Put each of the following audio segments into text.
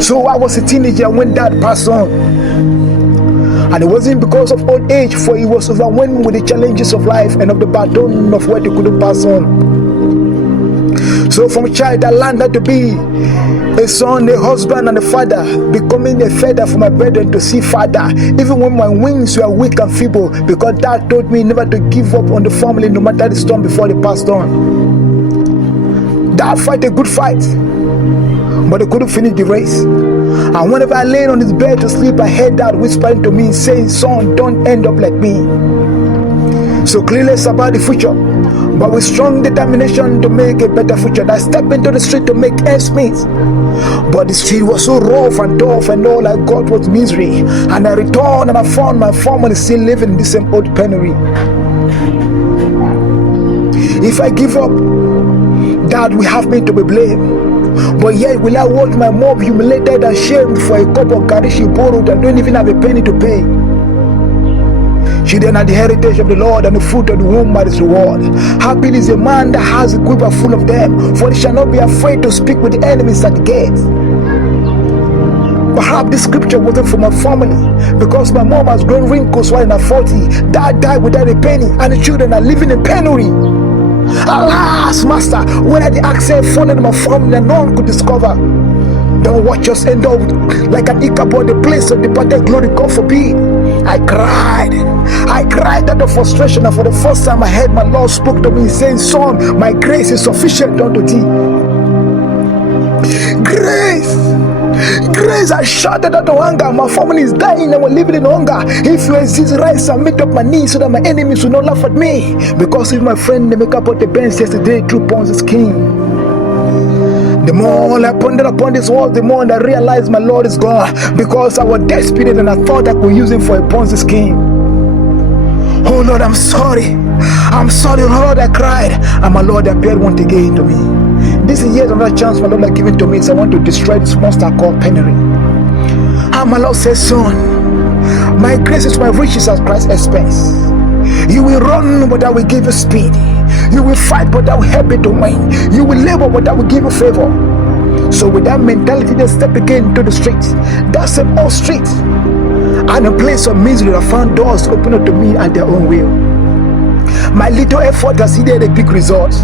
So I was a teenager when Dad passed on. And it wasn't because of old age, for he was overwhelmed with the challenges of life and of the burden of what he couldn't pass on. So from a child, I learned to be a son, a husband, and a father, becoming a feather for my brethren to see father, even when my wings were weak and feeble, because Dad told me never to give up on the family no matter the storm before they passed on. Dad fight a good fight, but they couldn't finish the race. And whenever I lay on his bed to sleep, I heard Dad whispering to me, saying, "Son, don't end up like me." So clearly it's about the future, but with strong determination to make a better future. I stepped into the street to make ends meet, but the street was so rough and tough, and all I got was misery. And I returned and I found my family still living in the same old penury. If I give up, Dad will have me to be blamed. But yet will I watch my mom humiliated and shamed for a cup of garri she borrowed and don't even have a penny to pay. She then had the heritage of the Lord, and the fruit of the womb by his reward. Happy is a man that has a quiver full of them, for he shall not be afraid to speak with the enemies at the gate. Perhaps this scripture wasn't for my family, because my mom has grown wrinkles while in her 40. Dad died without a penny, and the children are living in penury. Alas, Master, when I the accent fallen in my family and no one could discover, don't watch us end up like an Ichabod, the place of departed glory, God forbid. I cried out of frustration, and for the first time I heard my Lord spoke to me, saying, "Son, my grace is sufficient unto thee." Grace, I shouted out of hunger. My family is dying and we're living in hunger. If you exist, rise and meet up my knees so that my enemies will not laugh at me. Because if my friend they make up the bench yesterday through Ponzi's scheme. The more I pondered upon this world, the more I realized my Lord is gone, because I was desperate and I thought I could use him for a Ponzi scheme. Oh Lord, I'm sorry, Lord, I cried, and my Lord appeared once again to me. This is yet another chance my Lord has given to me, so I want to destroy this monster called penury. And my Lord says, "Son, my grace is my riches at Christ's expense. You will run, but I will give you speed. You will fight, but I will help you to win. You will labor, but I will give you favor." So with that mentality, they step again into the streets. That's same old street. And a place of misery, I found doors open up to me at their own will. My little effort has yielded a big result.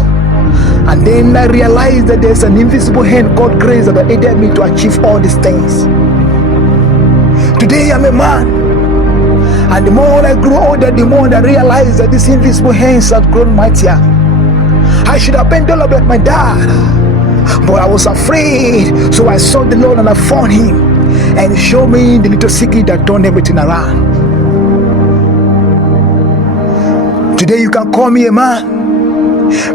And then I realized that there's an invisible hand called grace that aided me to achieve all these things. Today I'm a man. And the more I grew older, the more I realized that this invisible hands have grown mightier. I should have been developed like my dad, but I was afraid. So I sought the Lord and I found him. And he showed me the little secret that turned everything around. Today you can call me a man,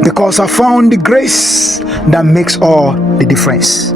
because I found the grace that makes all the difference.